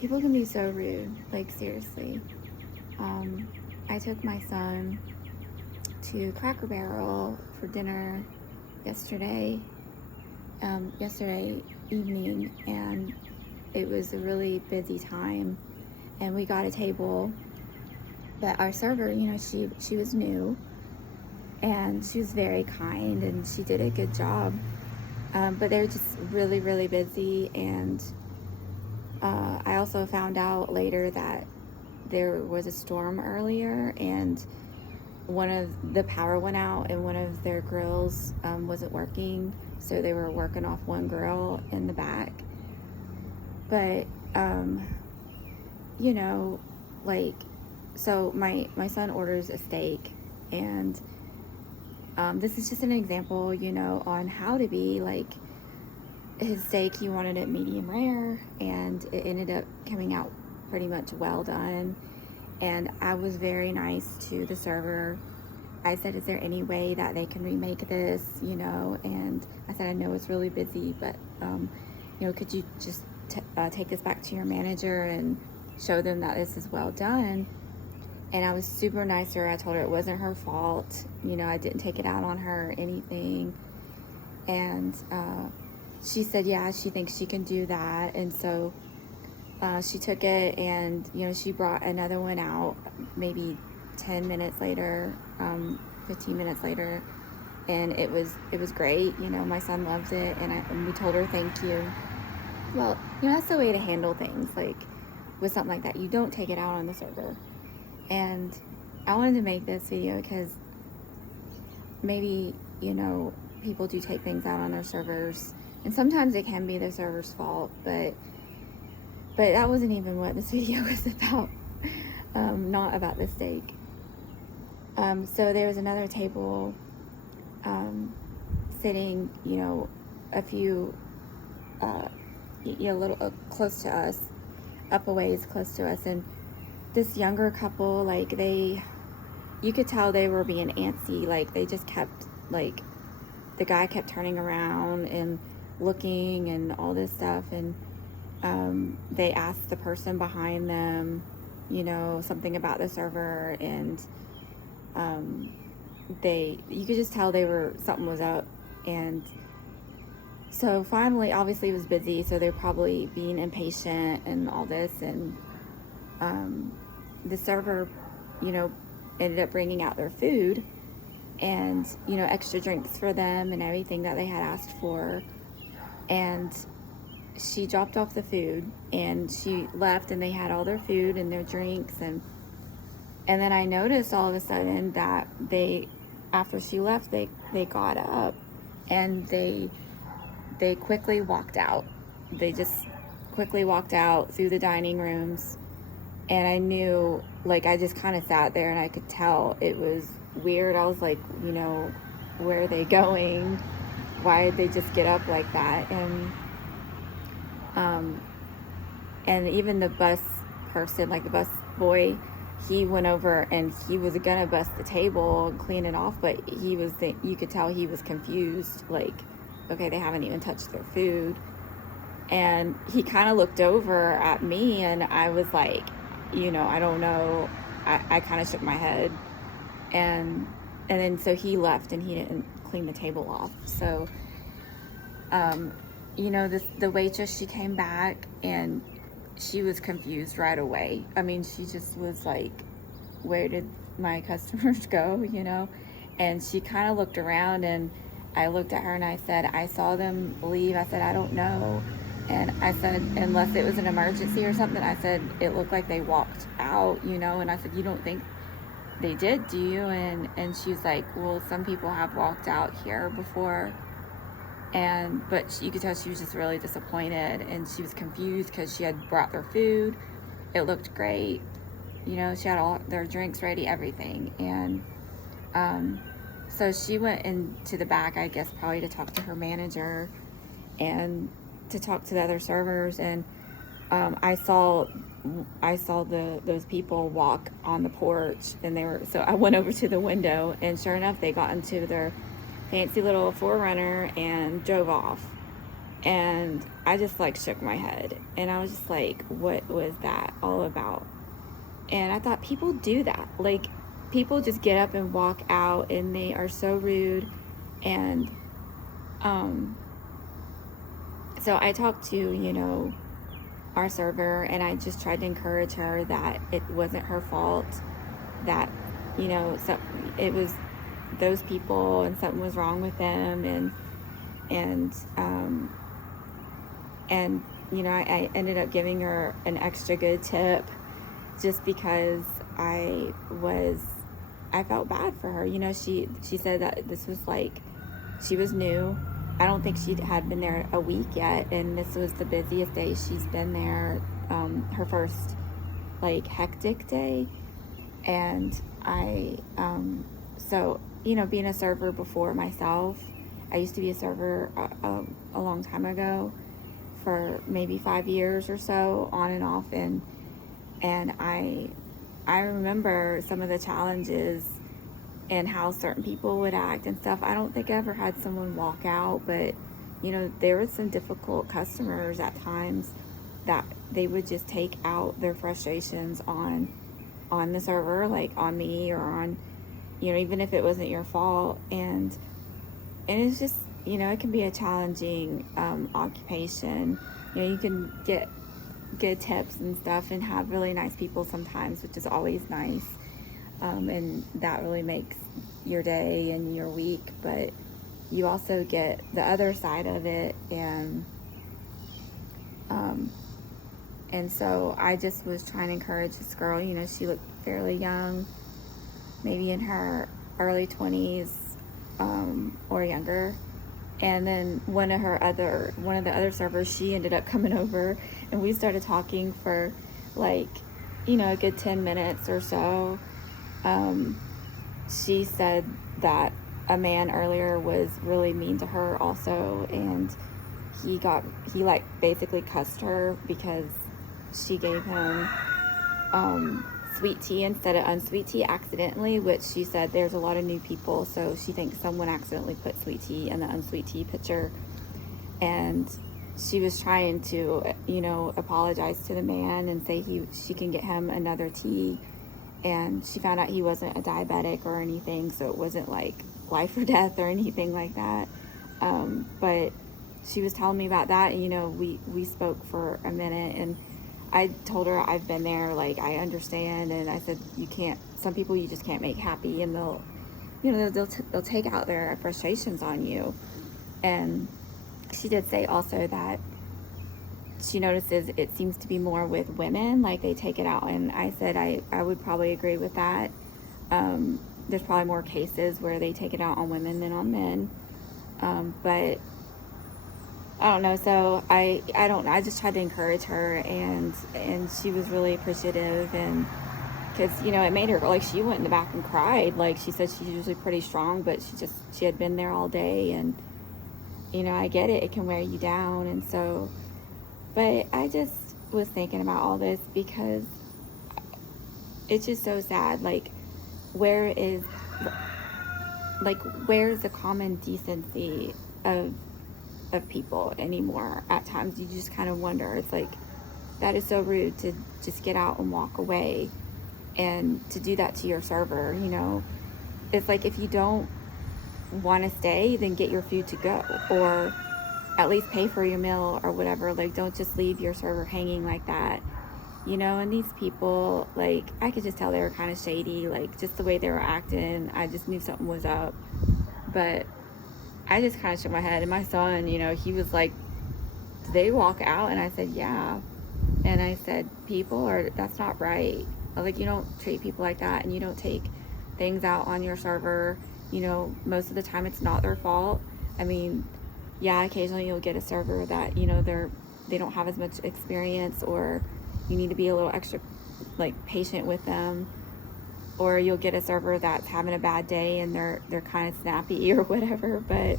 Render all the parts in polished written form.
People can be so rude, like seriously. I took my son to Cracker Barrel for dinner yesterday evening, and it was a really busy time, and we got a table, but our server, she was new, and she was very kind, and she did a good job, but they were just really, really busy. And I also found out later that there was a storm earlier, and one of the power went out, and one of their grills wasn't working, so they were working off one grill in the back. But like, so my son orders a steak, and this is just an example, on how to be like. His steak, he wanted it medium rare, and it ended up coming out pretty much well done. And I was very nice to the server. I said, is there any way that they can remake this, and I said, I know it's really busy, but could you just take this back to your manager and show them that this is well done? And I was super nice to her. I told her it wasn't her fault, I didn't take it out on her or anything. And she said, yeah, she thinks she can do that. And so she took it, and, she brought another one out maybe 10 minutes later, 15 minutes later. And it was great. My son loves it. And we told her, thank you. Well, that's the way to handle things. Like with something like that, you don't take it out on the server. And I wanted to make this video because maybe, people do take things out on their servers. And sometimes it can be the server's fault, but that wasn't even what this video was about. Not about the steak. So there was another table sitting, a few, a little close to us, up a ways close to us, and this younger couple, like you could tell they were being antsy. Like they just kept, like, the guy kept turning around and looking and all this stuff, and they asked the person behind them something about the server, and you could just tell something was up. And so finally, obviously it was busy, so they're probably being impatient and all this, and the server ended up bringing out their food and extra drinks for them and everything that they had asked for. And she dropped off the food, and she left, and they had all their food and their drinks, and then I noticed all of a sudden that after she left, they got up, and they quickly walked out. They just quickly walked out through the dining rooms, and I knew, like, I just kind of sat there, and I could tell it was weird. I was like, where are they going? Why did they just get up like that? And even the bus person, like the bus boy, he went over and he was gonna bust the table and clean it off, but you could tell he was confused, like, okay, they haven't even touched their food. And he kind of looked over at me, and I was like, I don't know. I kind of shook my head, and then so he left, and he didn't clean the table off. So the waitress, she came back, and she was confused right away. I mean, she just was like, where did my customers go, And she kind of looked around, and I looked at her, and I said, I saw them leave. I said, I don't know. And I said, unless it was an emergency or something, I said, it looked like they walked out, and I said, you don't think they did, do you? And she was like, well, some people have walked out here before. But you could tell she was just really disappointed, and she was confused because she had brought their food. It looked great. She had all their drinks ready, everything. And so she went into the back, I guess, probably to talk to her manager and to talk to the other servers. And I saw those people walk on the porch, and so I went over to the window, and sure enough, they got into their fancy little 4Runner and drove off. And I just like shook my head, and I was just like, what was that all about? And I thought, people do that. Like, people just get up and walk out, and they are so rude. And so I talked to, our server, and I just tried to encourage her that it wasn't her fault, that, so it was those people, and something was wrong with them. And I ended up giving her an extra good tip, just because I felt bad for her. She said that this was like, she was new. I don't think she had been there a week yet, and this was the busiest day she's been there, her first like hectic day. And so being a server before myself, I used to be a server a long time ago, for maybe 5 years or so, on and off, and I remember some of the challenges and how certain people would act and stuff. I don't think I ever had someone walk out, but there were some difficult customers at times that they would just take out their frustrations on the server, like on me, or on, even if it wasn't your fault. And it's just, it can be a challenging occupation. You can get good tips and stuff and have really nice people sometimes, which is always nice. And that really makes your day and your week. But you also get the other side of it. And so I just was trying to encourage this girl. She looked fairly young, maybe in her early 20s, or younger. And then one of the other servers, she ended up coming over, and we started talking for like, a good 10 minutes or so. She said that a man earlier was really mean to her also, and he like basically cussed her because she gave him sweet tea instead of unsweet tea accidentally, which she said there's a lot of new people, so she thinks someone accidentally put sweet tea in the unsweet tea pitcher. And she was trying to apologize to the man and say she can get him another tea. And she found out he wasn't a diabetic or anything, so it wasn't like life or death or anything like that. But she was telling me about that, and we spoke for a minute, and I told her I've been there, like, I understand. And I said, some people you just can't make happy, and they'll take out their frustrations on you. And she did say also that she notices it seems to be more with women, like they take it out. And I said I would probably agree with that. There's probably more cases where they take it out on women than on men. But I don't know. So I just tried to encourage her, and she was really appreciative. And because it made her, like, she went in the back and cried. Like, she said she's usually pretty strong, but she had been there all day, and I get it can wear you down. And so, but I just was thinking about all this because it's just so sad. Like, where's the common decency of people anymore? At times you just kind of wonder. It's like, that is so rude to just get out and walk away, and to do that to your server. It's like, if you don't want to stay, then get your food to go, or at least pay for your meal or whatever. Like, don't just leave your server hanging like that. And these people, like, I could just tell they were kind of shady, like, just the way they were acting. I just knew something was up. But I just kind of shook my head. And my son, he was like, did they walk out? And I said, yeah. And I said, that's not right. I was like, you don't treat people like that, and you don't take things out on your server. Most of the time it's not their fault. I mean, yeah, occasionally you'll get a server that, they don't have as much experience, or you need to be a little extra, like, patient with them. Or you'll get a server that's having a bad day and they're kind of snappy or whatever. But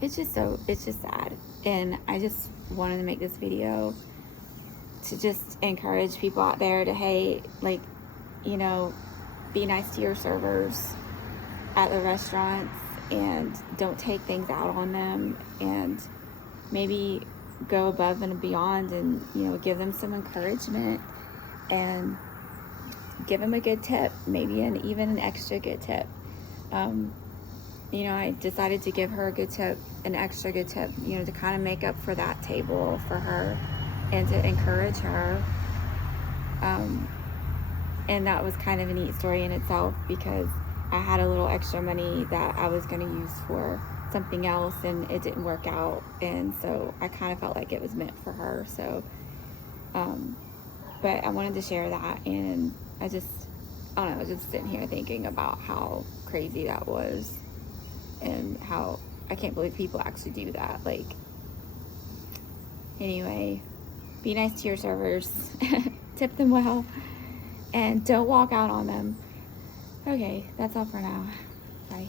it's just sad. And I just wanted to make this video to just encourage people out there to, hey, like, be nice to your servers at the restaurants, and don't take things out on them. And maybe go above and beyond and, you know, give them some encouragement and give them a good tip, maybe even an extra good tip. You know, I decided to give her a good tip, an extra good tip, you know, to kind of make up for that table for her and to encourage her. And that was kind of a neat story in itself, because I had a little extra money that I was going to use for something else and it didn't work out. And so I kind of felt like it was meant for her. So, but I wanted to share that. And I don't know, just sitting here thinking about how crazy that was and how I can't believe people actually do that. Like, anyway, be nice to your servers, tip them well, and don't walk out on them. Okay, that's all for now. Bye.